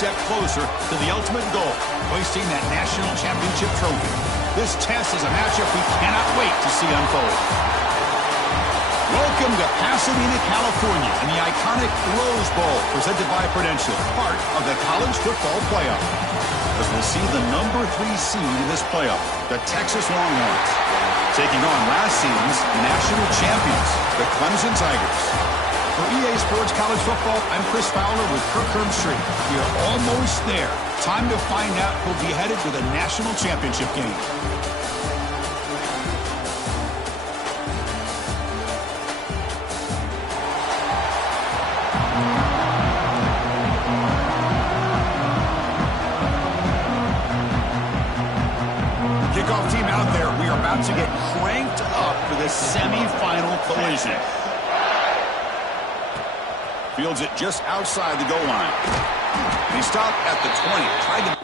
step closer to the ultimate goal, hoisting that national championship trophy. This test is a matchup we cannot wait to see unfold. Welcome to Pasadena, California, and the iconic Rose Bowl, presented by Prudential, part of the college football playoff. As we'll see the number 3 seed in this playoff, the Texas Longhorns, taking on last season's national champions, the Clemson Tigers. For EA Sports College Football, I'm Chris Fowler with Kirk Herbstreit. We are almost there. Time to find out who'll be headed to the national championship game. Kickoff team out there. We are about to get cranked up for this semifinal collision. Fields it just outside the goal line. He stopped at the 20. Tried to...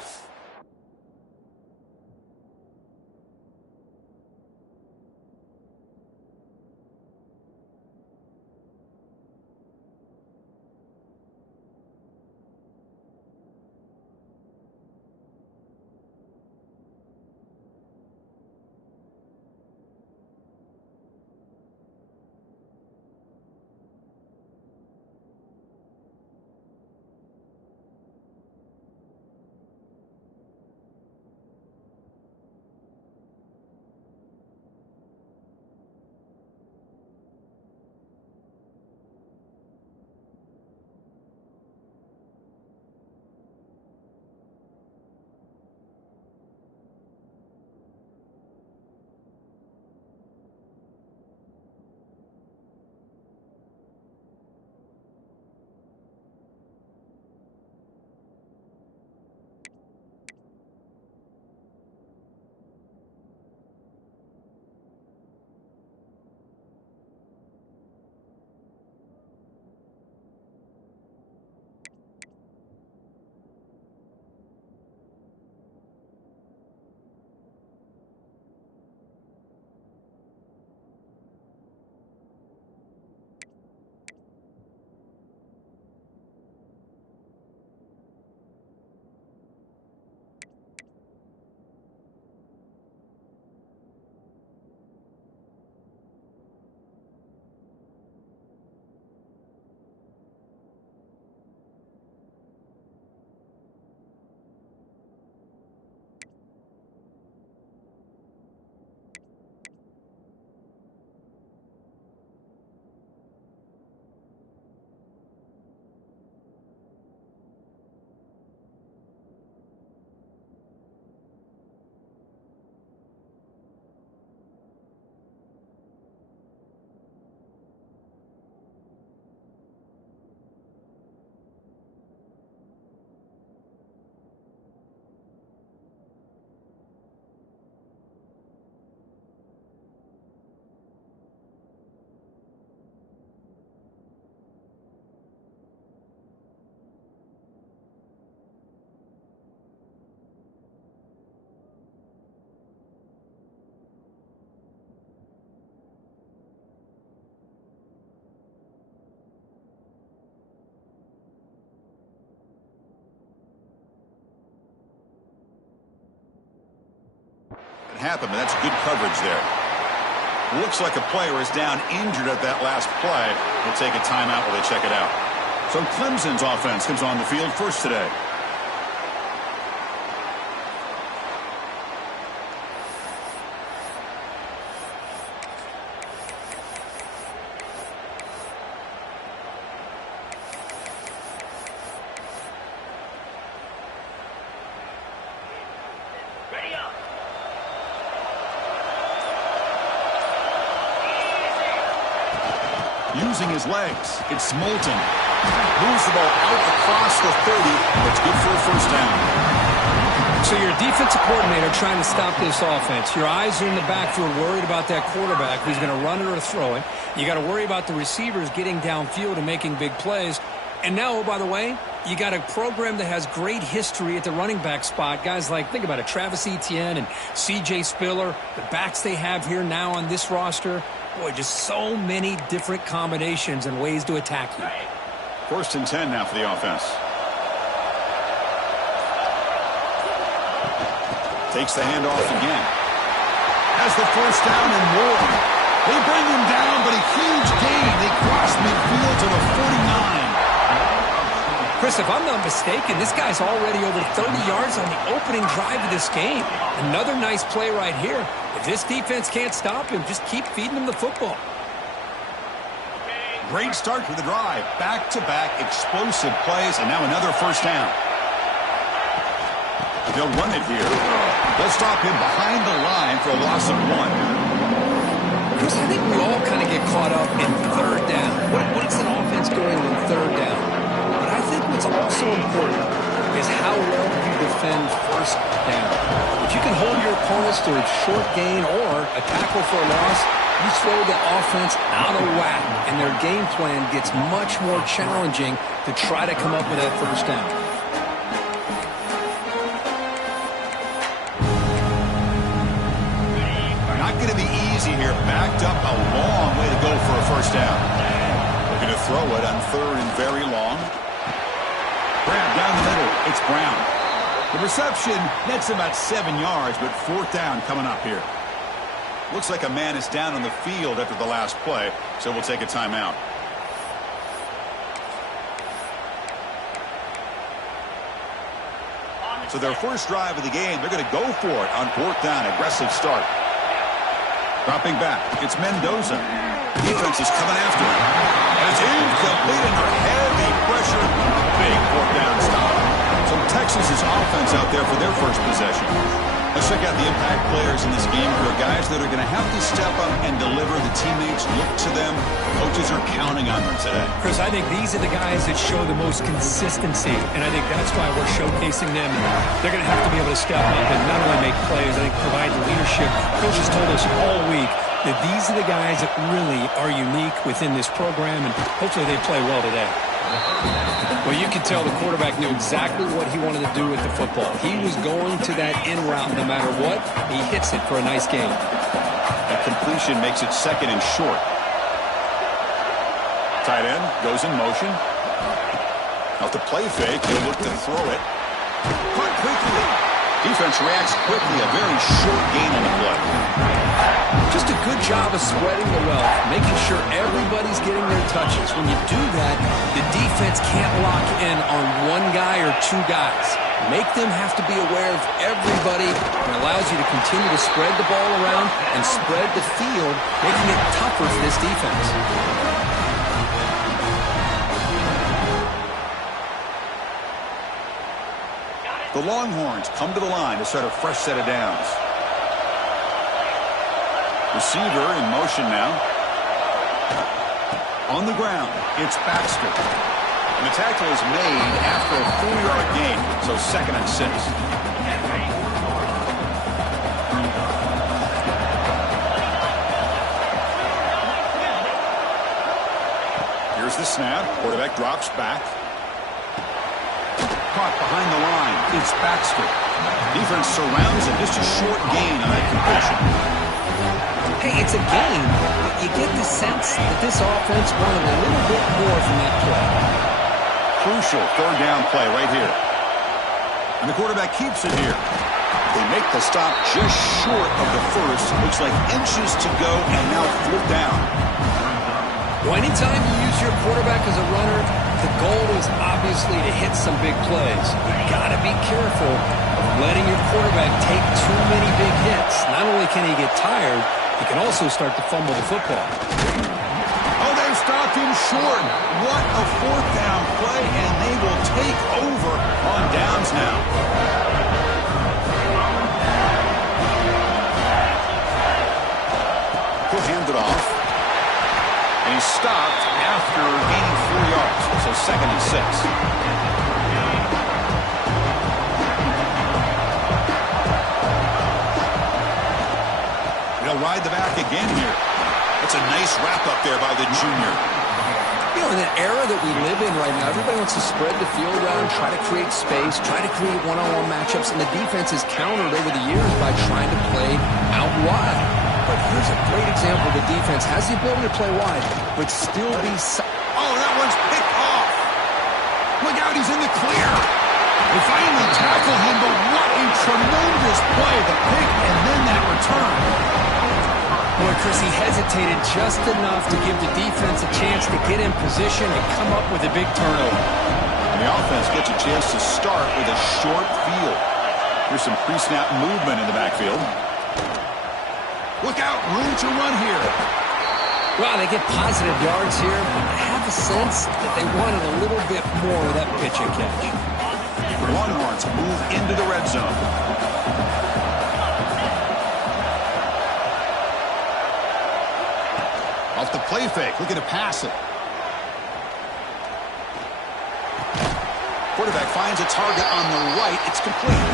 happen, but that's good coverage there. Looks like a player is down injured at that last play. We'll take a timeout while they check it out. So Clemson's offense comes on the field first today. Using his legs, it's Moulton. Moves the ball out across the 30. That's good for a first down. So you're a defensive coordinator trying to stop this offense. Your eyes are in the backfield, worried about that quarterback who's going to run it or throw it. You got to worry about the receivers getting downfield and making big plays. And now, oh, by the way, you got a program that has great history at the running back spot. Guys like, think about it, Travis Etienne and C.J. Spiller, the backs they have here now on this roster. Boy, just so many different combinations and ways to attack you. First and 10 now for the offense. Takes the handoff again. Has the first down and more. They bring him down, but a huge gain. They cross midfield to the 49. Chris, if I'm not mistaken, this guy's already over 30 yards on the opening drive of this game. Another nice play right here. If this defense can't stop him, just keep feeding him the football. Great start to the drive. Back-to-back explosive plays, and now another first down. They'll run it here. They'll stop him behind the line for a loss of 1. Chris, I think we all kind of get caught up in third down. What is an offense doing on third down? But I think what's also important is how well you defend first down. If you can hold your opponents to a short gain or a tackle for a loss, you throw the offense out of whack, and their game plan gets much more challenging to try to come up with that first down. Not going to be easy here. Backed up a long way to go for a first down. Looking to throw it on third and very long. Grab down the middle. It's Brown. The reception nets about 7 yards, but fourth down coming up here. Looks like a man is down on the field after the last play, so we'll take a timeout. So their first drive of the game, they're going to go for it on fourth down. Aggressive start. Dropping back, it's Mendoza. Defense is coming after him. And it's incomplete under heavy pressure. Big fourth down stop. So Texas's offense out there for their first possession. Let's check out the impact players in this game. There are guys that are going to have to step up and deliver. The teammates look to them. Coaches are counting on them today. Chris, I think these are the guys that show the most consistency, and I think that's why we're showcasing them. They're going to have to be able to step up and not only make plays, I think provide the leadership. Coaches told us all week that these are the guys that really are unique within this program, and hopefully they play well today. Well, you can tell the quarterback knew exactly what he wanted to do with the football. He was going to that in route no matter what. He hits it for a nice gain. That completion makes it second and short. Tight end goes in motion. Out the play fake, he'll look to throw it. Caught quickly. Defense reacts quickly. A very short gain on the play. Just a good job of spreading the wealth, making sure everybody's getting their touches. When you do that, the defense can't lock in on one guy or two guys. Make them have to be aware of everybody. It allows you to continue to spread the ball around and spread the field, making it tougher for this defense. The Longhorns come to the line to start a fresh set of downs. Receiver in motion now. On the ground, it's Baxter. And the tackle is made after a 4-yard gain, so second and 6. Here's the snap. Quarterback drops back. Caught behind the line. It's Baxter. Defense surrounds him. Just a short gain on that completion. Hey, it's a game. You get the sense that this offense wanted a little bit more from that play. Crucial third down play right here. And the quarterback keeps it here. They make the stop just short of the first. Looks like inches to go, and now fourth down. Well, anytime you use your quarterback as a runner, the goal is obviously to hit some big plays. You've got to be careful of letting your quarterback take too many big hits. Not only can he get tired, he can also start to fumble the football. Oh, they've stopped him short. What a fourth down play, and they will take over on downs now. He'll hand it off. And he's stopped after gaining 4 yards, so second and 6. They'll ride the back again here. That's a nice wrap-up there by the junior. You know, in the era that we live in right now, everybody wants to spread the field around, try to create space, try to create one-on-one matchups, and the defense has countered over the years by trying to play out wide. But here's a great example. The defense has the ability to play wide, but still be... Oh, that one's picked off. Look out, he's in the clear. They finally tackle him, but what a tremendous play, the pick, and then that return. Boy, Chris, he hesitated just enough to give the defense a chance to get in position and come up with a big turnover. And the offense gets a chance to start with a short field. Here's some pre-snap movement in the backfield. Look out, room to run here. Well, they get positive yards here, but I have a sense that they wanted a little bit more of that pitch and catch. Longhorns move into the red zone. Off the play fake, looking to pass it. Quarterback finds a target on the right. It's complete.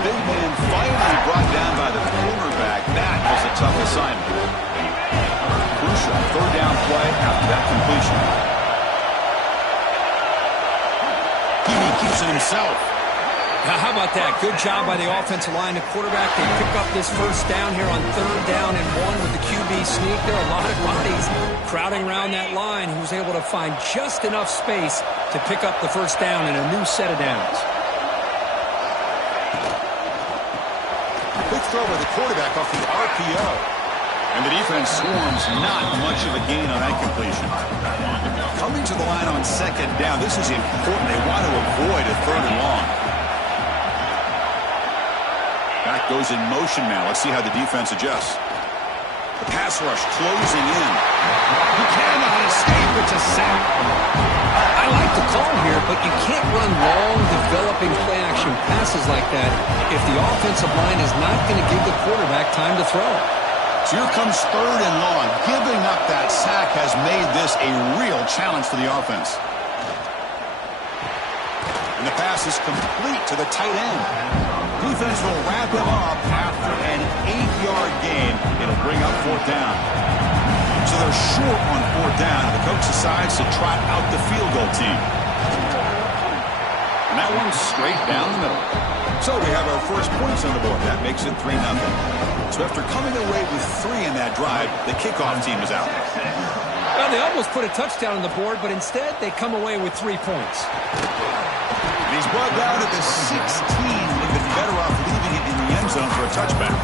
Big man finally brought down by the cornerback. That was a tough assignment. Crucial third down play after that completion. He keeps it himself. Now, how about that? Good job by the offensive line. The quarterback, they pick up this first down here on 3rd down and 1 with the QB sneak. There are a lot of bodies crowding around that line. He was able to find just enough space to pick up the first down in a new set of downs. Quick throw by the quarterback off the RPO. And the defense swarms, not much of a gain on that completion. Coming to the line on 2nd down, this is important. They want to avoid a 3rd and long. Back goes in motion now. Let's see how the defense adjusts. The pass rush closing in. He cannot escape. It's a sack. I like the call here, but you can't run long, developing play-action passes like that if the offensive line is not going to give the quarterback time to throw. So here comes 3rd and long. Giving up that sack has made this a real challenge for the offense. And the pass is complete to the tight end. Defense will wrap him up after an 8-yard gain. It'll bring up 4th down. So they're short on 4th down. The coach decides to trot out the field goal team. And that one's straight down the middle. So we have our first points on the board. That makes it 3-0. So after coming away with 3 in that drive, the kickoff team is out. Well, they almost put a touchdown on the board, but instead they come away with 3 points. And he's brought down at the 16. They've been better off leaving it in the end zone for a touchback.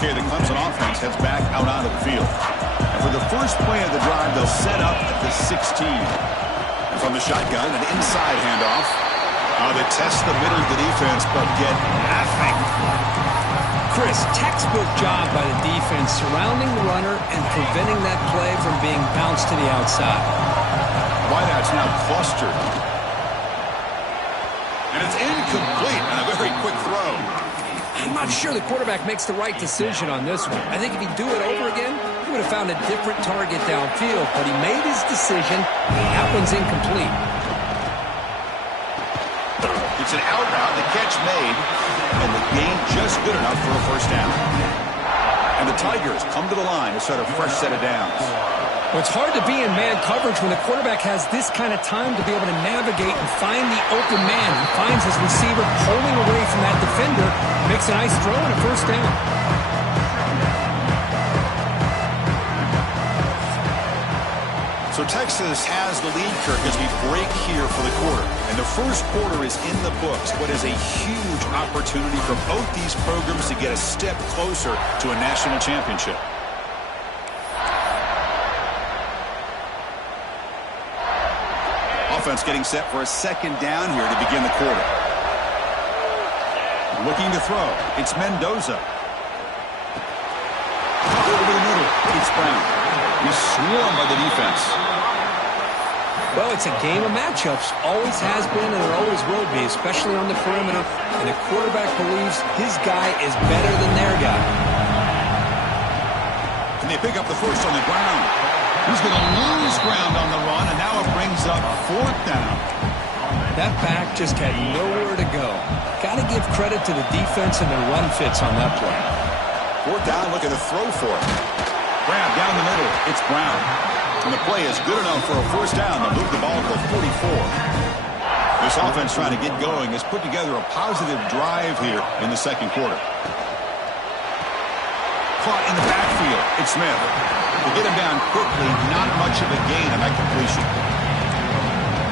Okay, the Clemson offense heads back out onto the field. And for the first play of the drive, they'll set up at the 16. And from the shotgun, an inside handoff. They test the middle of the defense, but get nothing. Chris, textbook job by the defense surrounding the runner and preventing that play from being bounced to the outside. Wideout's now clustered. And it's incomplete on a very quick throw. I'm not sure the quarterback makes the right decision on this one. I think if he'd do it over again, he would have found a different target downfield, but he made his decision. That one's incomplete. It's an out route, the catch made, and the gain just good enough for a first down. And the Tigers come to the line to start a fresh set of downs. Well, it's hard to be in man coverage when the quarterback has this kind of time to be able to navigate and find the open man. He finds his receiver pulling away from that defender, makes a nice throw and a first down. So Texas has the lead, Kirk, as we break here for the quarter. And the first quarter is in the books. What is a huge opportunity for both these programs to get a step closer to a national championship. Offense getting set for a 2nd down here to begin the quarter. Looking to throw. It's Mendoza. Over the middle. It's Brown. He's swarmed by the defense. Well, it's a game of matchups. Always has been and it always will be, especially on the perimeter. And the quarterback believes his guy is better than their guy. And they pick up the first on the ground. He's going to lose ground on the run, and now it brings up 4th down. That back just had nowhere to go. Got to give credit to the defense and their run fits on that play. 4th down, looking to throw for it. Grab down the middle. It's Brown. And the play is good enough for a first down. They'll move the ball to 44. This offense trying to get going has put together a positive drive here in the 2nd quarter. Caught in the backfield. It's Smith. To get him down quickly, not much of a gain on that completion.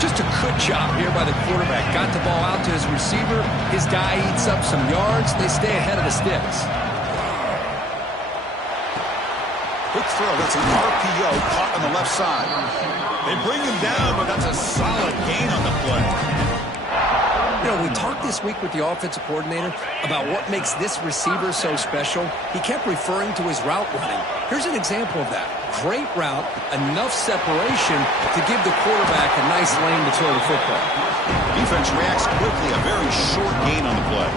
Just a good job here by the quarterback. Got the ball out to his receiver. His guy eats up some yards. They stay ahead of the sticks. Quick throw. That's an RPO caught on the left side. They bring him down, but that's a solid gain on the play. You know, we talked this week with the offensive coordinator about what makes this receiver so special. He kept referring to his route running. Here's an example of that. Great route, enough separation to give the quarterback a nice lane to throw the football. Defense reacts quickly, a very short gain on the play.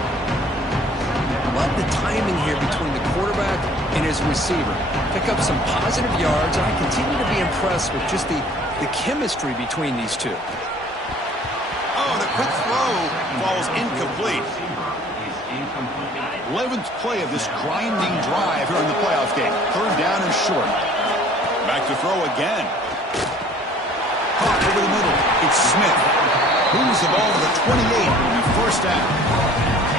Love the timing here between the quarterback and his receiver. Pick up some positive yards, and I continue to be impressed with just the chemistry between these two. Oh, the quick throw falls incomplete. 11th play of this grinding drive here in the playoff game. Third down and short. Back to throw again. Caught over the middle. It's Smith. Moves the ball to the 28. It'll be first down.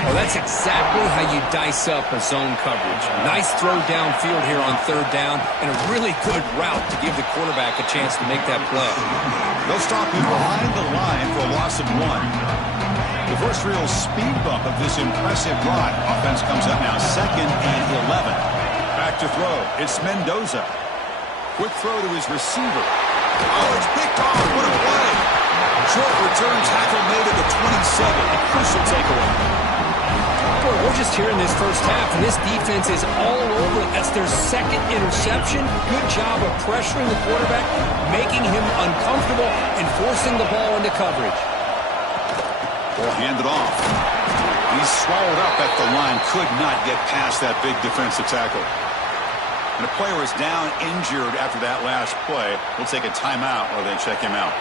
Well, that's exactly how you dice up a zone coverage. Nice throw downfield here on third down, and a really good route to give the quarterback a chance to make that play. They'll stop him behind the line for a loss of 1. The first real speed bump of this impressive drive. Offense comes up now 2nd and 11. Back to throw. It's Mendoza. Quick throw to his receiver. Oh, it's picked off. What a play. Short return tackle made at the 27. A crucial takeaway. Boy, we're just here in this first half, and this defense is all over it. That's their second interception. Good job of pressuring the quarterback, making him uncomfortable, and forcing the ball into coverage. Ball handed off. He's swallowed up at the line. Could not get past that big defensive tackle. And a player is down injured after that last play. We'll take a timeout while they check him out.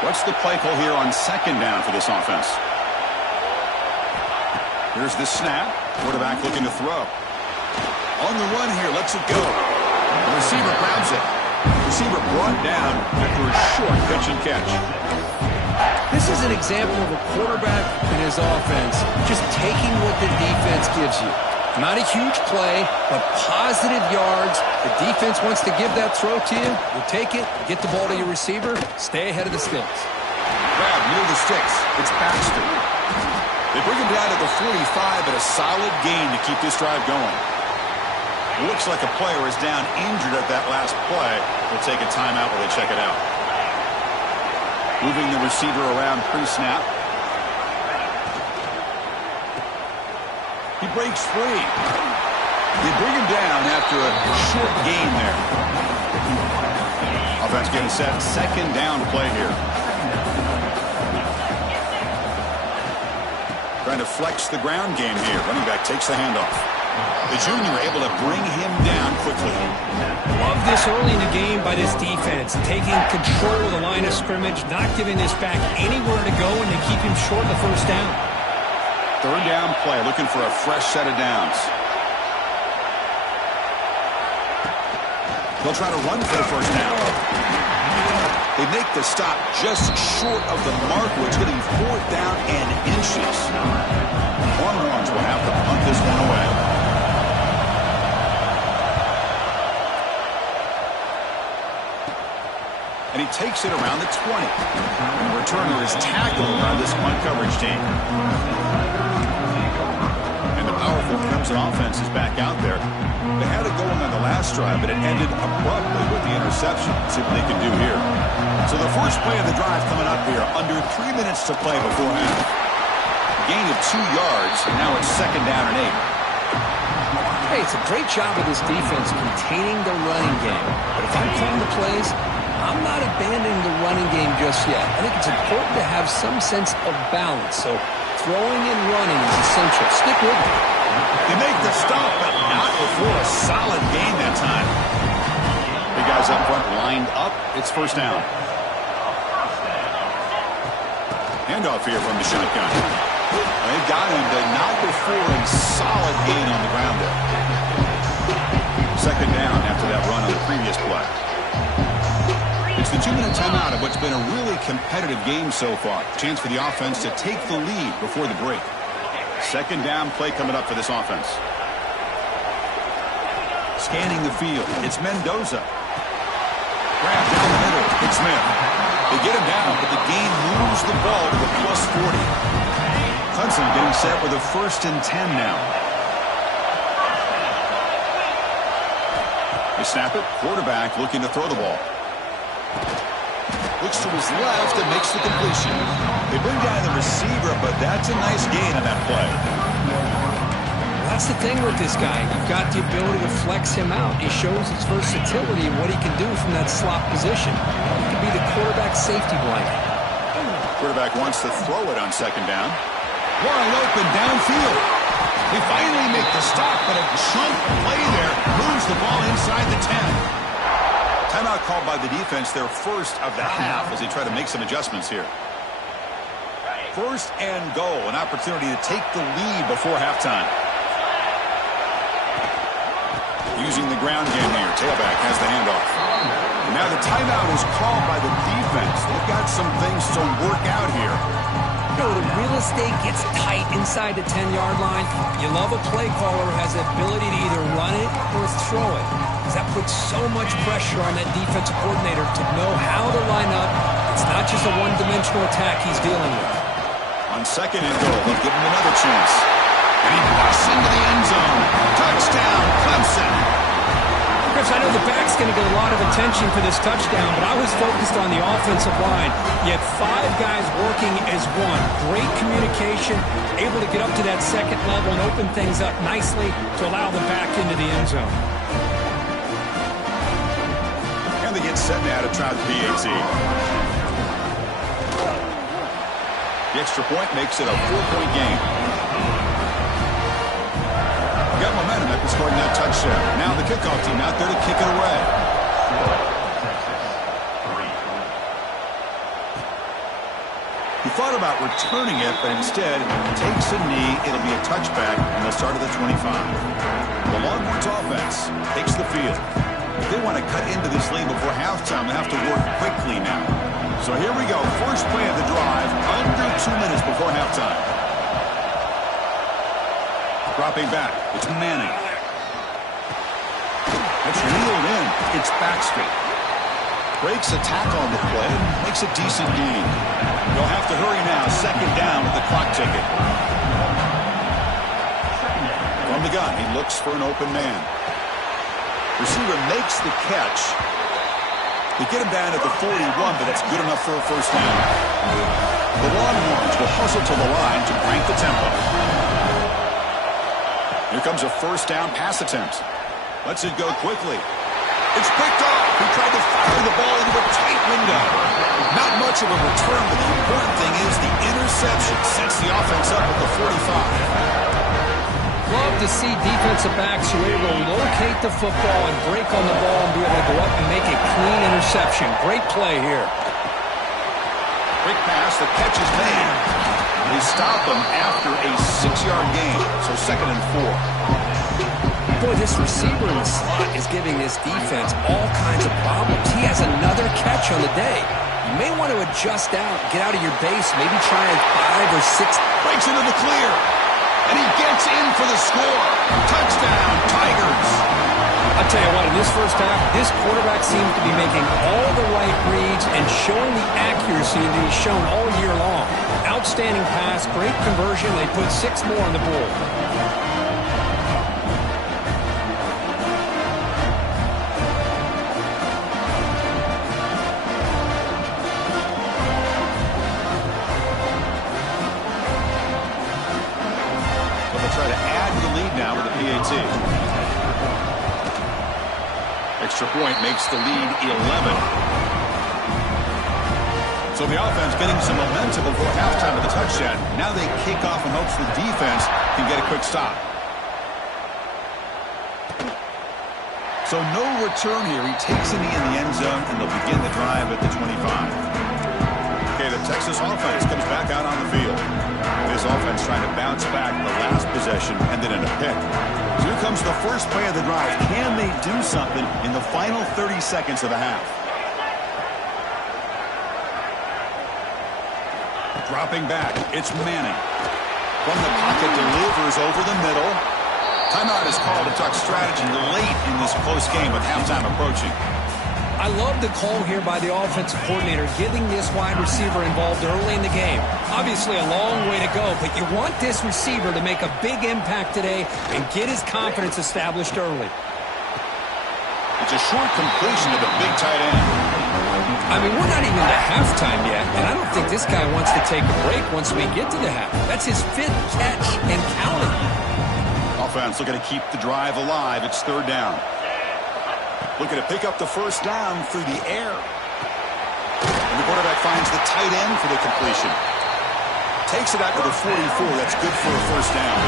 What's the play call here on 2nd down for this offense? Here's the snap. Quarterback looking to throw. On the run here. Lets it go. The receiver grabs it. Receiver brought down after a short pitch and catch. This is an example of a quarterback and his offense just taking what the defense gives you. Not a huge play, but positive yards. The defense wants to give that throw to you. You take it, get the ball to your receiver, stay ahead of the sticks. Grab near the sticks. It's Baxter. They bring him down to the 45, but a solid gain to keep this drive going. Looks like a player is down injured at that last play. We'll take a timeout while they check it out. Moving the receiver around pre-snap. He breaks free. They bring him down after a short gain there. Offense getting set. 2nd down play here. Trying to flex the ground game here. Running back takes the handoff. The junior able to bring him down quickly. Love this early in the game by this defense. Taking control of the line of scrimmage, not giving this back anywhere to go, and they keep him short of the first down. Third down play, looking for a fresh set of downs. They'll try to run for the first down. They make the stop just short of the mark, which getting 4th down and inches. Longhorns will have to punt this one away. And he takes it around the 20. And the returner is tackled by this punt coverage team. And the powerful Clemson offense is back out there. They had it going on the last drive, but it ended abruptly with the interception. Let's see what they can do here. So the first play of the drive coming up here. Under 3 minutes to play before half. Gain of 2 yards, and now it's 2nd down and 8. Hey, it's a great job of this defense containing the running game. But if I'm calling the plays, I'm not abandoning the running game just yet. I think it's important to have some sense of balance. So throwing and running is essential. Stick with it. They make the stop, but not before a solid gain that time. The guys up front lined up. It's first down. Handoff here from the shotgun. They've got him, but not before a solid gain on the ground there. 2nd down after that run on the previous play. It's the 2-minute timeout of what's been a really competitive game so far. Chance for the offense to take the lead before the break. 2nd down play coming up for this offense. Scanning the field. It's Mendoza. Grab down the middle. It's Smith. They get him down, but the game moves the ball to the plus 40. Clemson getting set with a 1st and 10 now. They snap it. Quarterback looking to throw the ball. Looks to his left and makes the completion. They bring down the receiver, but that's a nice gain on that play. That's the thing with this guy. You've got the ability to flex him out. He shows his versatility and what he can do from that slot position. He could be the quarterback safety blanket. Quarterback wants to throw it on 2nd down. Wide open downfield. They finally make the stop, but a chunk play there moves the ball inside the 10. Timeout called by the defense, their 1st of the half, as they try to make some adjustments here. 1st and goal, an opportunity to take the lead before halftime. Using the ground game here, tailback has the handoff. And now the timeout is called by the defense. They've got some things to work out here. You know, the real estate gets tight inside the 10-yard line. You love a play caller who has the ability to either run it or throw it. That puts so much pressure on that defensive coordinator to know how to line up. It's not just a one-dimensional attack he's dealing with. On 2nd and goal, they'll give him another chance. And he busts into the end zone. Touchdown, Clemson. Chris, I know the back's going to get a lot of attention for this touchdown, but I was focused on the offensive line. You had 5 guys working as one. Great communication, able to get up to that 2nd level and open things up nicely to allow the back into the end zone. And they get set now to try the PAT. The extra point makes it a 4-point game. Got momentum after scoring that touchdown. Now the kickoff team out there to kick it away. He thought about returning it, but instead takes a knee. It'll be a touchback, and they'll start at the 25. The Longhorns offense takes the field. If they want to cut into this lead before halftime, they have to work quickly now. So here we go. First play of the drive, under 2 minutes before halftime. Dropping back. It's Manning. It's reeled in. It's Baxter. Breaks a tackle on the play and makes a decent gain. They'll have to hurry now. 2nd down with the clock ticking. From the gun, he looks for an open man. Receiver makes the catch. They get him down at the 41, but that's good enough for a 1st down. The Longhorns will hustle to the line to crank the tempo. Here comes a 1st down pass attempt. Lets it go quickly. It's picked off. He tried to fire the ball into a tight window. Not much of a return, but the important thing is the interception sets the offense up at the 45. Love to see defensive backs who are able to locate the football and break on the ball and be able to go up and make a clean interception. Great play here. Quick pass. The catch is made. They stop him after a 6-yard gain, so 2nd and 4. Boy, this receiver in the slot is giving this defense all kinds of problems. He has another catch on the day. You may want to adjust out, get out of your base, maybe try a 5 or 6. Breaks into the clear, and he gets in for the score. Touchdown, Tigers. I'll tell you what, in this first half, this quarterback seems to be making all the right reads and showing the accuracy that he's shown all year long. Outstanding pass, great conversion. They put 6 more on the board. So they'll try to add to the lead now with the PAT. Extra point makes the lead 11. So the offense getting some momentum before halftime of the touchdown. Now they kick off in hopes the defense can get a quick stop. So no return here. He takes a knee in the end zone, and they'll begin the drive at the 25. Okay, the Texas offense comes back out on the field. This offense trying to bounce back the last possession and then in a pick. So here comes the first play of the drive. Can they do something in the final 30 seconds of the half? Dropping back, it's Manning. From the pocket, delivers over the middle. Timeout is called to talk strategy late in this close game with halftime approaching. I love the call here by the offensive coordinator, getting this wide receiver involved early in the game. Obviously a long way to go, but you want this receiver to make a big impact today and get his confidence established early. It's a short completion to the big tight end. I mean, we're not even to halftime yet, and I don't think this guy wants to take a break once we get to the half. That's his 5th catch and counting. Offense looking to keep the drive alive. It's 3rd down. Looking to pick up the 1st down through the air. And the quarterback finds the tight end for the completion. Takes it out to the 44. That's good for a 1st down.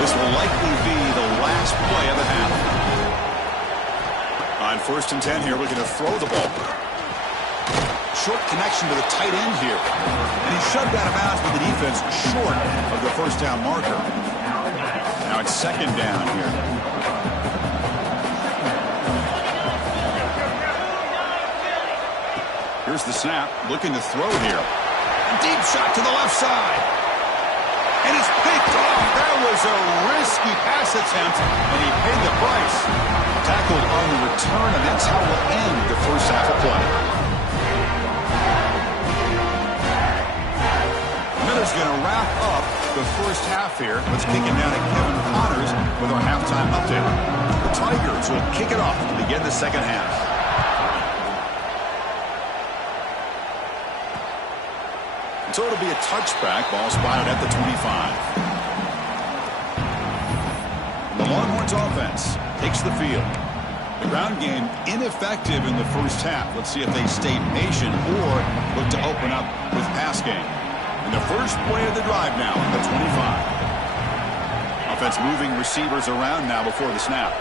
This will likely be the last play of the half. On 1st and 10 here, looking to throw the ball. Short connection to the tight end here. And he's shoved out of bounds with the defense short of the 1st down marker. Now it's 2nd down here. Here's the snap, looking to throw here. A deep shot to the left side. And it's picked off. That was a risky pass attempt, and he paid the price. Tackled on the return, and that's how we'll end the 1st half of play. Miller's going to wrap up the 1st half here. Let's kick it down to Kevin Connors with our halftime update. The Tigers will kick it off to begin the 2nd half. So it'll be a touchback. Ball spotted at the 25. The Longhorns offense takes the field. The ground game ineffective in the 1st half. Let's see if they stay patient or look to open up with pass game. And the first play of the drive now at the 25. Offense moving receivers around now before the snap.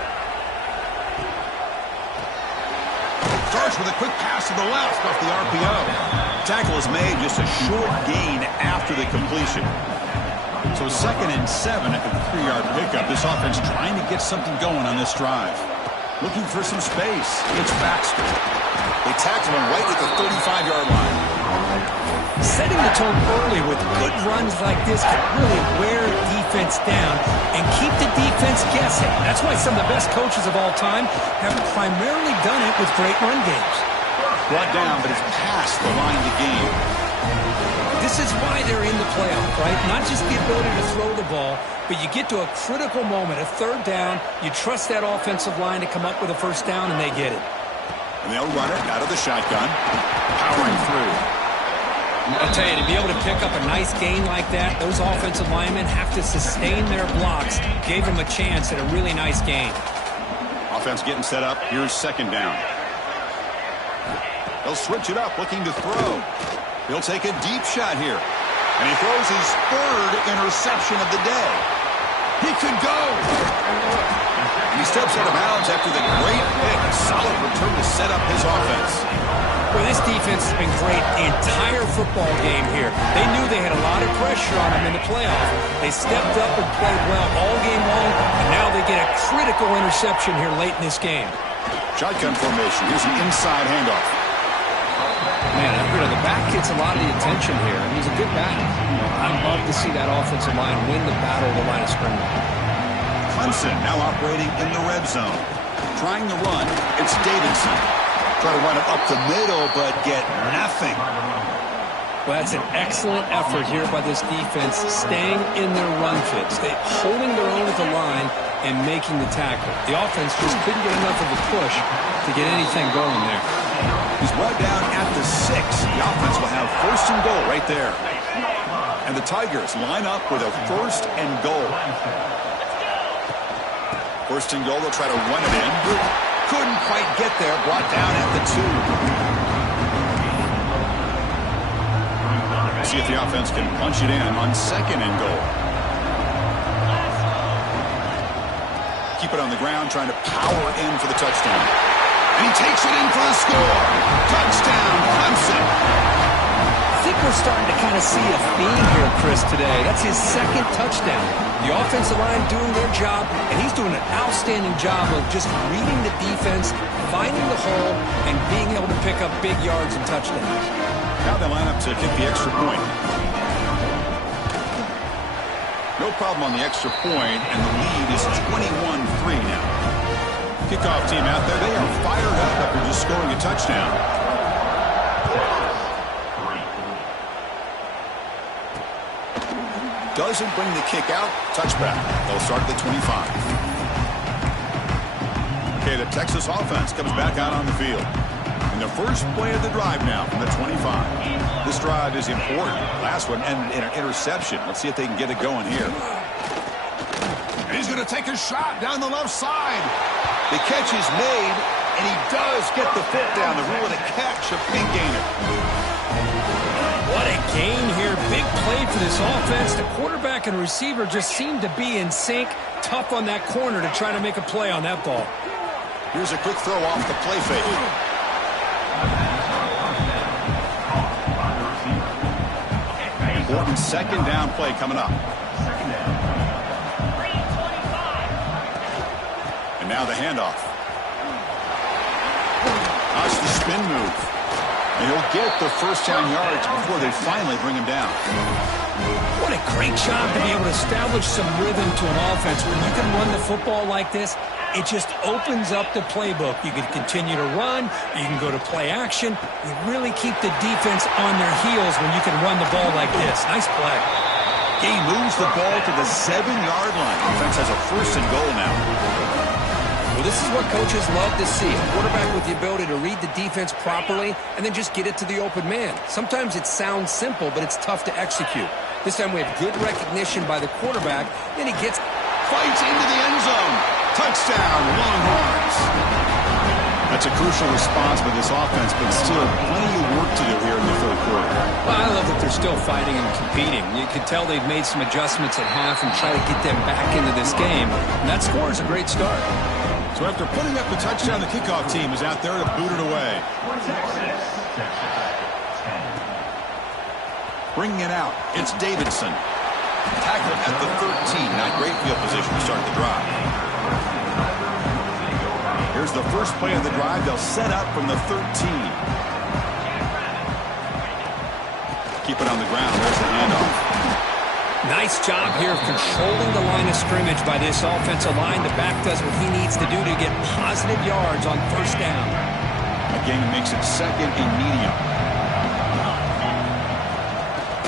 Starts with a quick pass to the left off the RPO. Tackle is made, just a short gain after the completion. So 2nd and 7 after the 3-yard pickup. This offense trying to get something going on this drive. Looking for some space. It's Baxter. They tackle him right at the 35-yard line. Setting the tone early with good runs like this can really wear defense down and keep the defense guessing. That's why some of the best coaches of all time have primarily done it with great run games. Brought down, but it's past the line of the game. This is why they're in the playoff, right? Not just the ability to throw the ball, but you get to a critical moment, a 3rd down, you trust that offensive line to come up with a 1st down, and they get it. And they'll run it out of the shotgun, powering through. I'll tell you, to be able to pick up a nice gain like that, those offensive linemen have to sustain their blocks. Gave them a chance at a really nice gain. Offense getting set up. Here's 2nd down. They'll switch it up, looking to throw. He'll take a deep shot here. And he throws his 3rd interception of the day. He could go. He steps out of bounds after the great pick. A solid return to set up his offense. Well, this defense has been great the entire football game here. They knew they had a lot of pressure on them in the playoff. They stepped up and played well all game long, and now they get a critical interception here late in this game. Shotgun formation. Here's an inside handoff. Man, the back gets a lot of the attention here. He's a good back. I'd love to see that offensive line win the battle of the line of scrimmage. Clemson now operating in the red zone. Trying to run, it's Davidson. Try to run it up the middle, but get nothing. Well, that's an excellent effort here by this defense, staying in their run fits. Holding their own at the line and making the tackle. The offense just couldn't get enough of a push to get anything going there. He's brought down at the 6. The offense will have 1st and goal right there. And the Tigers line up with a 1st and goal. 1st and goal, they'll try to run it in. Couldn't quite get there, brought down at the 2. See if the offense can punch it in on 2nd and goal. Keep it on the ground, trying to power in for the touchdown. And he takes it in for the score. Touchdown, Clemson. I think we're starting to kind of see a theme here, Chris, today. That's his 2nd touchdown. The offensive line doing their job, and he's doing an outstanding job of just reading the defense, finding the hole, and being able to pick up big yards and touchdowns. Now they line up to kick the extra point. No problem on the extra point, and the lead is 21-3 now. kickoff team out there. They are fired up after just scoring a touchdown. Doesn't bring the kick out. Touchback. They'll start at the 25. Okay, the Texas offense comes back out on the field. And the first play of the drive now from the 25. This drive is important. Last one ended in an interception. Let's see if they can get it going here. And he's going to take a shot down the left side. The catch is made, and he does get the foot down. The rule of the catch, a big gainer. What a gain here. Big play for this offense. The quarterback and receiver just seem to be in sync. Tough on that corner to try to make a play on that ball. Here's a quick throw off the play fake. Important second down play coming up. And now the handoff. That's the spin move. And he'll get the first down yards before they finally bring him down. What a great job to be able to establish some rhythm to an offense. When you can run the football like this, it just opens up the playbook. You can continue to run. You can go to play action. You really keep the defense on their heels when you can run the ball like this. Nice play. He moves the ball to the 7-yard line. Offense has a first and goal now. Well, this is what coaches love to see. A quarterback with the ability to read the defense properly and then just get it to the open man. Sometimes it sounds simple, but it's tough to execute. This time we have good recognition by the quarterback. Then he gets... Fights into the end zone. Touchdown, Longhorns. That's a crucial response by this offense, but still plenty of work to do here in the third quarter. Well, I love that they're still fighting and competing. You can tell they've made some adjustments at half and try to get them back into this game. And that score is a great start. So after putting up the touchdown, the kickoff team is out there to boot it away. Bringing it out, it's Davidson. Tackle at the 13. Not great field position to start the drive. Here's the first play of the drive. They'll set up from the 13. Keep it on the ground. There's the handoff. Nice job here of controlling the line of scrimmage by this offensive line. The back does what he needs to do to get positive yards on first down. Again, makes it second and medium.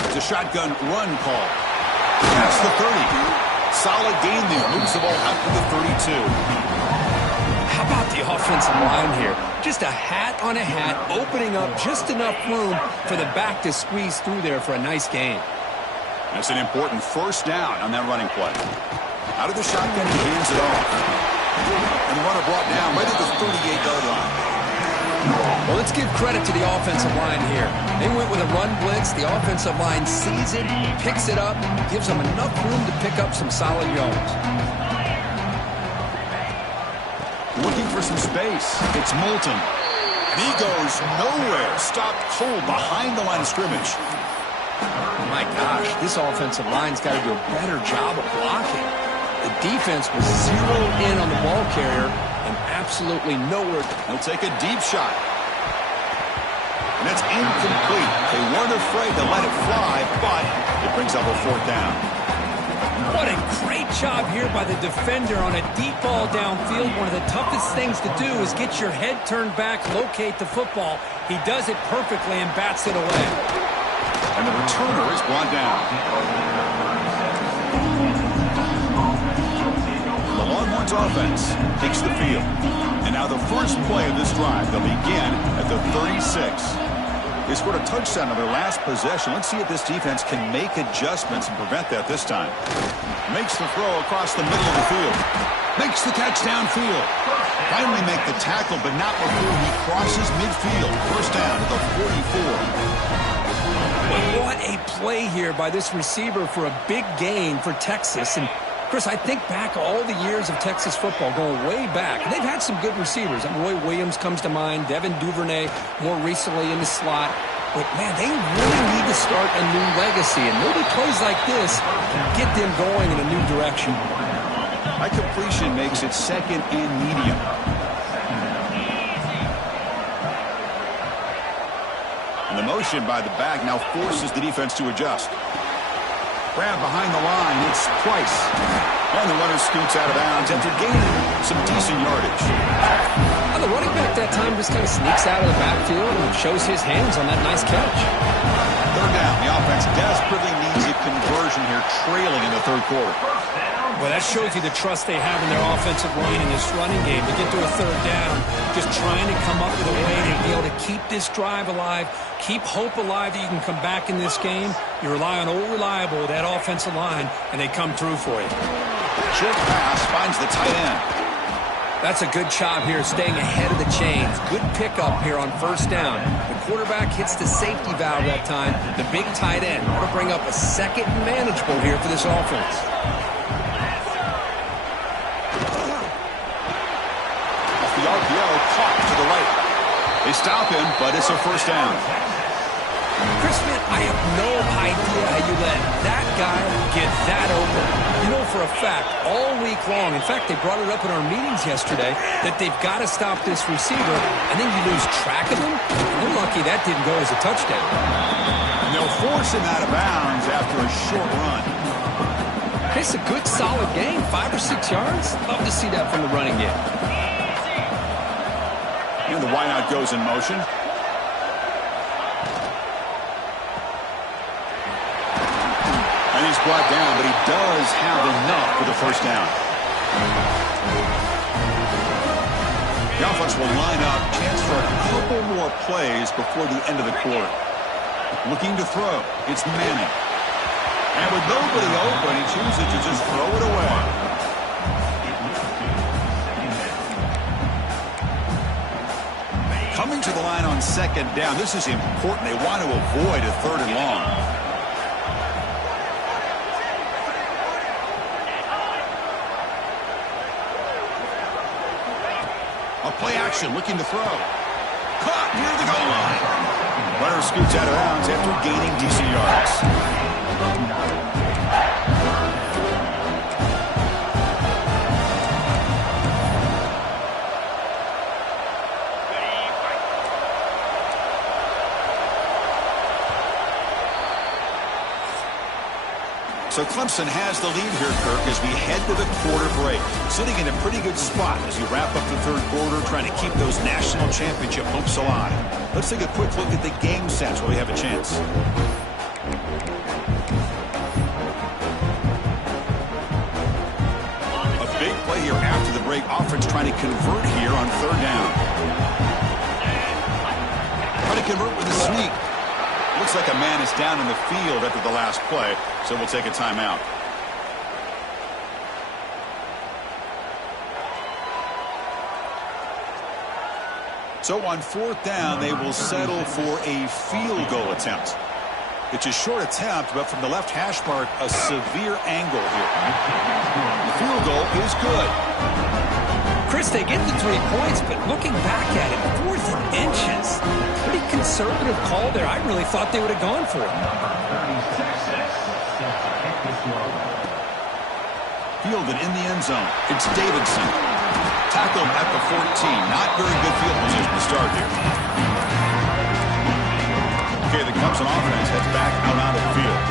It's a shotgun run call. Past the 30. Solid gain there. Moves the ball out to the 32. How about the offensive line here? Just a hat on a hat, opening up just enough room for the back to squeeze through there for a nice gain. That's an important first down on that running play. Out of the shotgun, he hands it off. And the runner brought down right at the 38-yard line. Well, let's give credit to the offensive line here. They went with a run blitz. The offensive line sees it, picks it up, gives them enough room to pick up some solid yards. Looking for some space. It's Moulton. And he goes nowhere. Stopped cold behind the line of scrimmage. My gosh, this offensive line's got to do a better job of blocking. The defense was zeroed in on the ball carrier and absolutely nowhere. He'll take a deep shot. And that's incomplete. They weren't afraid to let it fly, but it brings up a fourth down. What a great job here by the defender on a deep ball downfield. One of the toughest things to do is get your head turned back, locate the football. He does it perfectly and bats it away. And the returner is brought down. The Longhorns offense takes the field. And now the first play of this drive, they'll begin at the 36. They scored a touchdown on their last possession. Let's see if this defense can make adjustments and prevent that this time. Makes the throw across the middle of the field. Makes the catch downfield. Finally make the tackle, but not before he crosses midfield. First down at the 44. What a play here by this receiver for a big gain for Texas. And Chris, I think back all the years of Texas football, going way back. They've had some good receivers. Roy Williams comes to mind, Devin Duvernay more recently in the slot. But, man, they really need to start a new legacy. And maybe plays like this can get them going in a new direction. High completion makes it second and medium. And the motion by the back now forces the defense to adjust. Grab behind the line. It's Price. And the runner scoots out of bounds after gaining some decent yardage. Well, the running back that time just kind of sneaks out of the backfield and shows his hands on that nice catch. Third down. The offense desperately needs a conversion here, trailing in the third quarter. Well, that shows you the trust they have in their offensive line in this running game. To get to a third down, just trying to come up with a way to be able to keep this drive alive, keep hope alive that you can come back in this game. You rely on old reliable, that offensive line, and they come through for you. Short pass finds the tight end. That's a good job here, staying ahead of the chains. Good pickup here on first down. The quarterback hits the safety valve that time. The big tight end will bring up a second manageable here for this offense. The RPO caught to the right. They stop him, but it's a first down. Chris, man, I have no idea how you let that guy get that open. You know for a fact, all week long, in fact, they brought it up in our meetings yesterday, that they've got to stop this receiver, and then you lose track of him. They're lucky that didn't go as a touchdown. And they'll force him out of bounds after a short run. It's a good, solid game, 5 or 6 yards. Love to see that from the running game. And the wideout goes in motion. And he's brought down, but he does have enough for the first down. The offense will line up, chance for a couple more plays before the end of the quarter. Looking to throw. It's Manning. And with nobody open, he chooses to just throw it away. Coming to the line on second down. This is important. They want to avoid a third and long. A play action, looking to throw. Caught near the goal line. Runner scoots out of bounds after gaining decent yards. So Clemson has the lead here, Kirk, as we head to the quarter break. Sitting in a pretty good spot as you wrap up the third quarter, trying to keep those national championship hopes alive. Let's take a quick look at the game stats where we have a chance. A big play here after the break. Offense trying to convert here on third down. Trying to convert with a sneak. Looks like a man is down in the field after the last play, so we'll take a timeout. So on fourth down, they will settle for a field goal attempt. It's a short attempt, but from the left hash mark, a severe angle here. The field goal is good. Chris, they get the 3 points, but looking back at it, 4th inches. Pretty conservative call there. I really thought they would have gone for it. Fielded in the end zone. It's Davidson. Tackled at the 14. Not very good field position to start here. Okay, the Clemson offense heads back out on the field.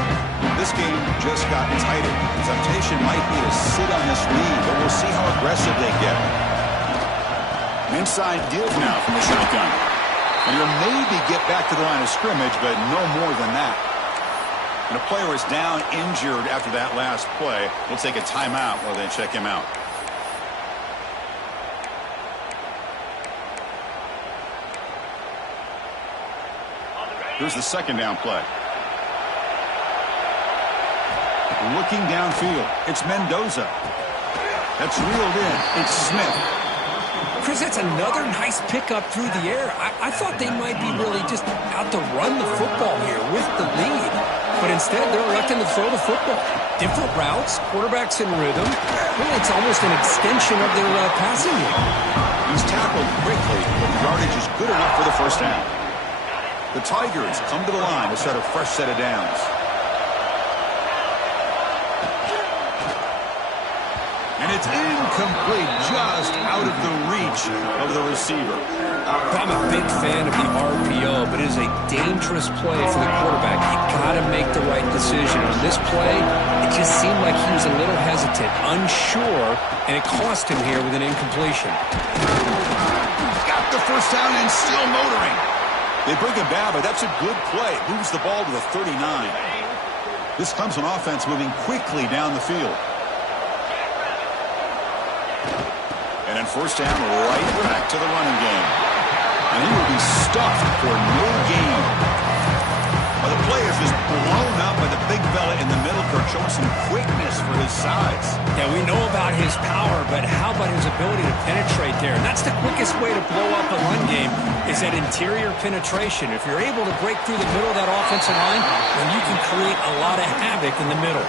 This game just got tighter. The temptation might be to sit on this lead, but we'll see how aggressive they get. Inside deals now from the shotgun. And he'll maybe get back to the line of scrimmage, but no more than that. And a player is down injured after that last play. We'll take a timeout while they check him out. Here's the second down play. Looking downfield. It's Mendoza. That's reeled in. It's Smith. Chris, that's another nice pickup through the air. I thought they might be really just out to run the football here with the lead. But instead, they're electing to throw the football. Different routes, quarterbacks in rhythm. Well, it's almost an extension of their passing game. He's tackled quickly, but the yardage is good enough for the first down. The Tigers come to the line to set a fresh set of downs. And it's incomplete, just out of the reach of the receiver. I'm a big fan of the RPO, but it is a dangerous play for the quarterback. You got to make the right decision. On this play, it just seemed like he was a little hesitant, unsure, and it cost him here with an incompletion. Got the first down and still motoring. They bring him down, but that's a good play. Moves the ball to the 39. This Clemson offense moving quickly down the field. And then first down, right back to the running game. And he will be stuffed for no gain. Well, the play is just blown up by the big fella in the middle, Kirk, showing some quickness for his size. Yeah, we know about his power, but how about his ability to penetrate there? And that's the quickest way to blow up a run game, is that interior penetration. If you're able to break through the middle of that offensive line, then you can create a lot of havoc in the middle.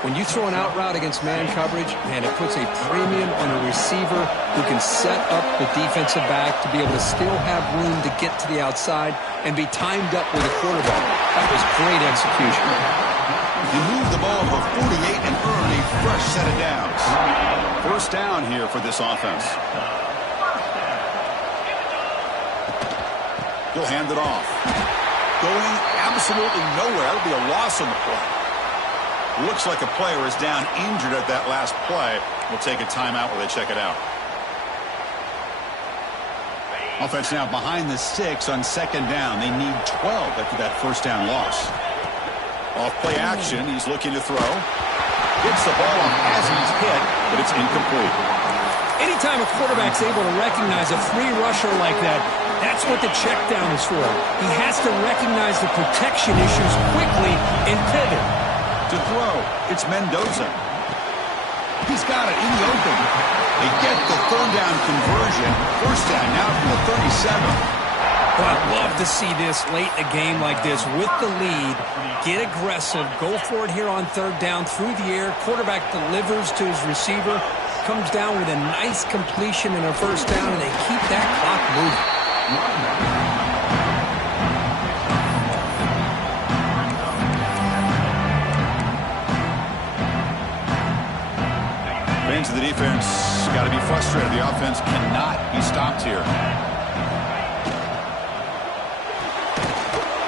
When you throw an out route against man coverage, man, it puts a premium on a receiver who can set up the defensive back to be able to still have room to get to the outside and be timed up with a quarterback. That was great execution. You move the ball to the 48 and earn a fresh set of downs. First down here for this offense. He'll hand it off. Going absolutely nowhere. That'll be a loss on the play. Looks like a player is down injured at that last play. We'll take a timeout while they check it out. Offense now behind the 6 on second down. They need 12 after that first down loss. Off play action, he's looking to throw. Gets the ball off as he's hit, but it's incomplete. Anytime a quarterback's able to recognize a free rusher like that, that's what the check down is for. He has to recognize the protection issues quickly and pivot. To throw, it's Mendoza. He's got it in the open. They get the third down conversion. First down now from the 37. Well, I'd love to see this late in a game like this with the lead. Get aggressive. Go for it here on third down through the air. Quarterback delivers to his receiver. Comes down with a nice completion and a first down, and they keep that clock moving. Fans of the defense got to be frustrated. The offense cannot be stopped here.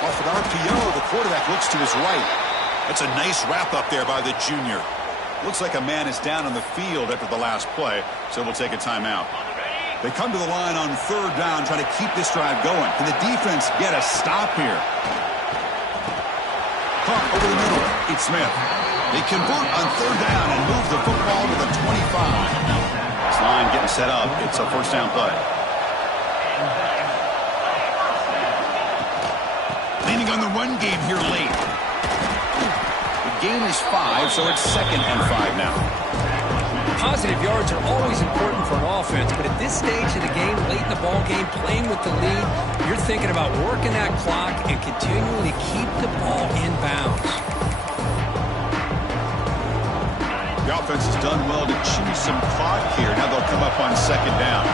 Off an RPO, the quarterback looks to his right. That's a nice wrap up there by the junior. Looks like a man is down on the field after the last play, so we'll take a timeout. They come to the line on third down, trying to keep this drive going. Can the defense get a stop here? Pump over the middle. It's Smith. They convert on third down and move the football to the 25. This line getting set up. It's a first down play. Leaning on the run game here late. The gain is 5, so it's 2nd and 5 now. Positive yards are always important for an offense, but at this stage of the game, late in the ball game, playing with the lead, you're thinking about working that clock and continuing to keep the ball in bounds. The offense has done well to chew some clock here. Now they'll come up on second down.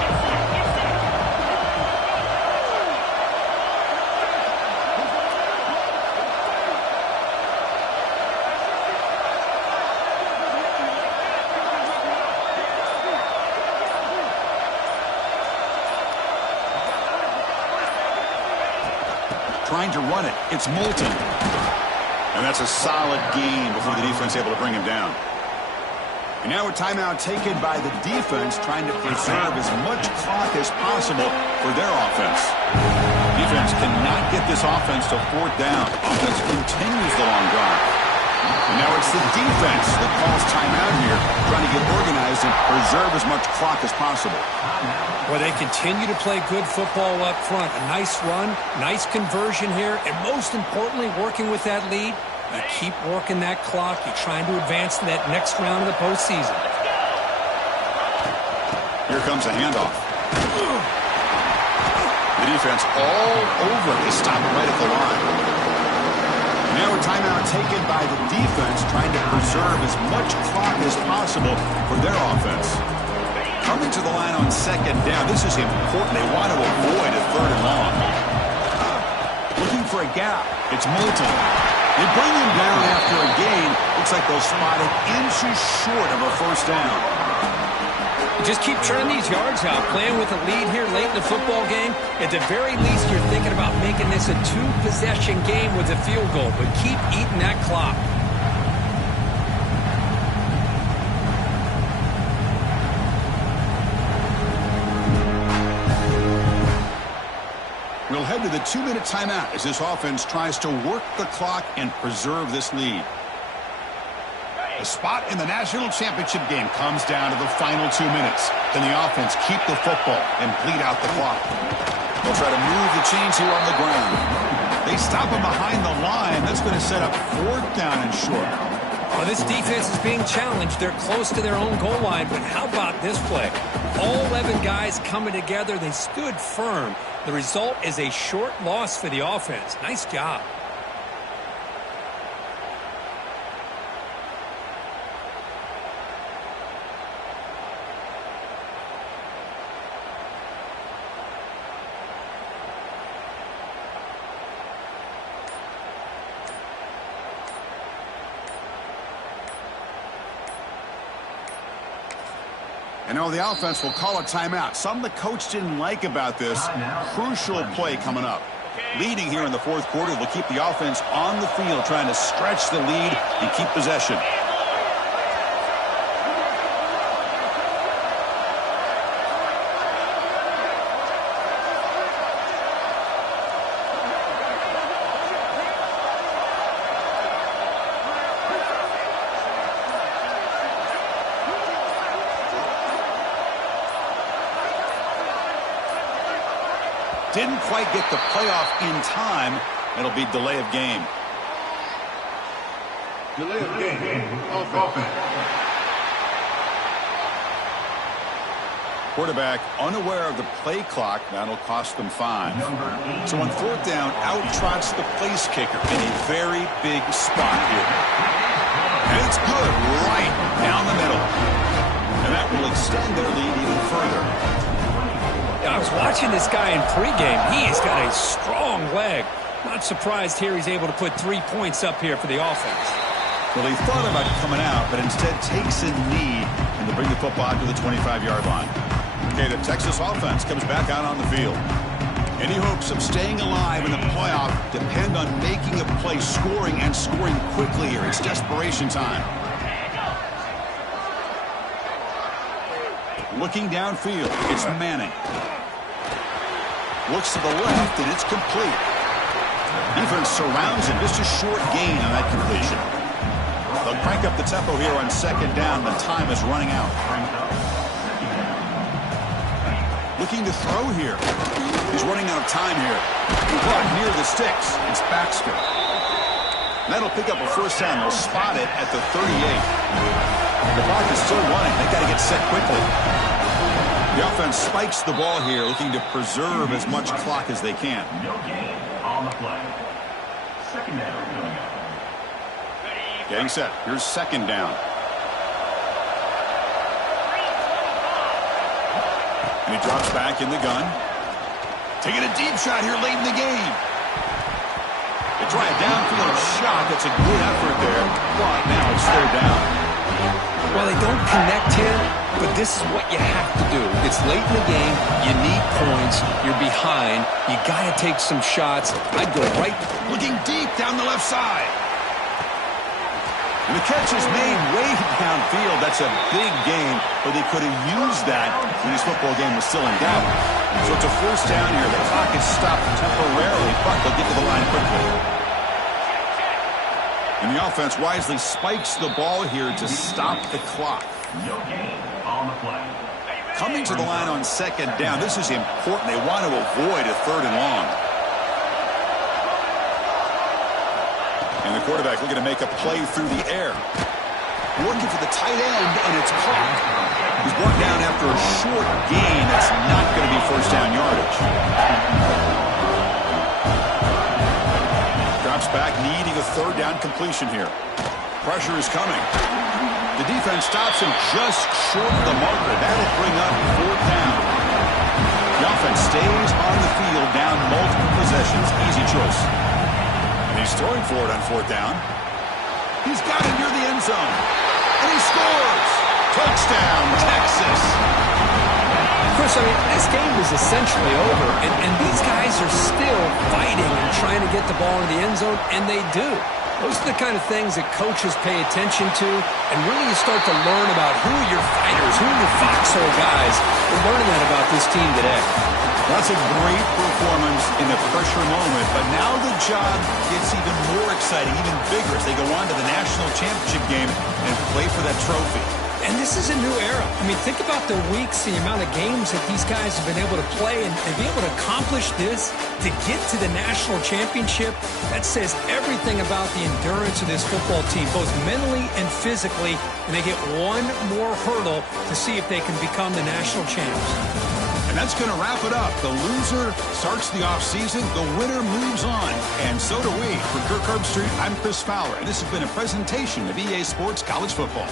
Trying to run it. It's Moulton. And that's a solid gain before the defense able to bring him down. And now a timeout taken by the defense, trying to preserve as much clock as possible for their offense. Defense cannot get this offense to fourth down. Offense continues the long drive. And now it's the defense that calls timeout here, trying to get organized and preserve as much clock as possible. Well, they continue to play good football up front. A nice run, nice conversion here, and most importantly, working with that lead. You keep working that clock. You're trying to advance to that next round of the postseason. Here comes a handoff. The defense all over. They stop it right at the line. Now a timeout taken by the defense, trying to preserve as much clock as possible for their offense. Coming to the line on second down. This is important. They want to avoid a third and long. Looking for a gap. It's Moulton. They bring him down after a gain. Looks Looks like they'll spot it inches short of a first down. Just keep churning these yards out. Playing with a lead here late in the football game. At the very least, you're thinking about making this a two-possession game with a field goal. But keep eating that clock. We'll head to the 2-minute timeout as this offense tries to work the clock and preserve this lead. The spot in the national championship game comes down to the final 2 minutes. Can the offense keep the football and bleed out the clock? They'll try to move the chains here on the ground. They stop him behind the line. That's going to set up 4th down and short. Well, this defense is being challenged. They're close to their own goal line, but how about this play? All 11 guys coming together. They stood firm. The result is a short loss for the offense. Nice job. And now the offense will call a timeout. Something the coach didn't like about this. Crucial play coming up. Leading here in the 4th quarter will keep the offense on the field, trying to stretch the lead and keep possession. Didn't quite get the playoff in time. It'll be delay of game. Delay of game. Offense. Quarterback unaware of the play clock. That'll cost them 5. So on 4th down, out trots the place kicker in a very big spot here. And it's good right down the middle. And that will extend their lead even further. I was watching this guy in pregame. He has got a strong leg. Not surprised here he's able to put 3 points up here for the offense. Well, he thought about coming out, but instead takes a knee and to bring the football out to the 25-yard line. Okay, the Texas offense comes back out on the field. Any hopes of staying alive in the playoff depend on making a play, scoring, and scoring quickly here. It's desperation time. Looking downfield, it's Manning. Looks to the left, and it's complete. Defense surrounds him. Just a short gain on that completion. They'll crank up the tempo here on 2nd down. The time is running out. Looking to throw here. He's running out of time here. But near the sticks, it's Baxter. That'll pick up a first down. They'll spot it at the 38. The clock is still running. They've got to get set quickly. The offense spikes the ball here, looking to preserve as much clock as they can. No gain on the play. 2nd down coming up. Getting set. Here's 2nd down. And he drops back in the gun. Taking a deep shot here late in the game. They try a downfield shot. That's a good effort there. But now it's 3rd down. Well, they don't connect here, but this is what you have to do. It's late in the game. You need points. You're behind. You got to take some shots. I'd go right. Looking deep down the left side. And the catch is made way downfield. That's a big gain, but they could have used that when this football game was still in doubt. So it's a first down here. The clock is stopped temporarily, but they'll get to the line quickly. And the offense wisely spikes the ball here to stop the clock. No gain on the play. Coming to the line on 2nd down. This is important. They want to avoid a 3rd and long. And the quarterback looking to make a play through the air. Working for the tight end, and it's caught. He's brought down after a short gain. That's not going to be first down yardage. Drops back, needing a 3rd down completion here. Pressure is coming. The defense stops him just short of the marker. That'll bring up 4th down. The offense stays on the field, down multiple possessions. Easy choice. And he's throwing for it on 4th down. He's got it near the end zone. And he scores. Touchdown, Texas. Chris, I mean, this game is essentially over, and these guys are still fighting and trying to get the ball in the end zone, and they do. Those are the kind of things that coaches pay attention to, and really you start to learn about who are your fighters, who are your foxhole guys. We're learning that about this team today. That's a great performance in a pressure moment, but now the job gets even more exciting, even bigger as they go on to the national championship game and play for that trophy. And this is a new era. I mean, think about the weeks, the amount of games that these guys have been able to play and be able to accomplish this, to get to the national championship. That says everything about the endurance of this football team, both mentally and physically, and they get one more hurdle to see if they can become the national champs. And that's going to wrap it up. The loser starts the offseason. The winner moves on. And so do we. For Kirk Herbstreit, I'm Chris Fowler, and this has been a presentation of EA Sports College Football.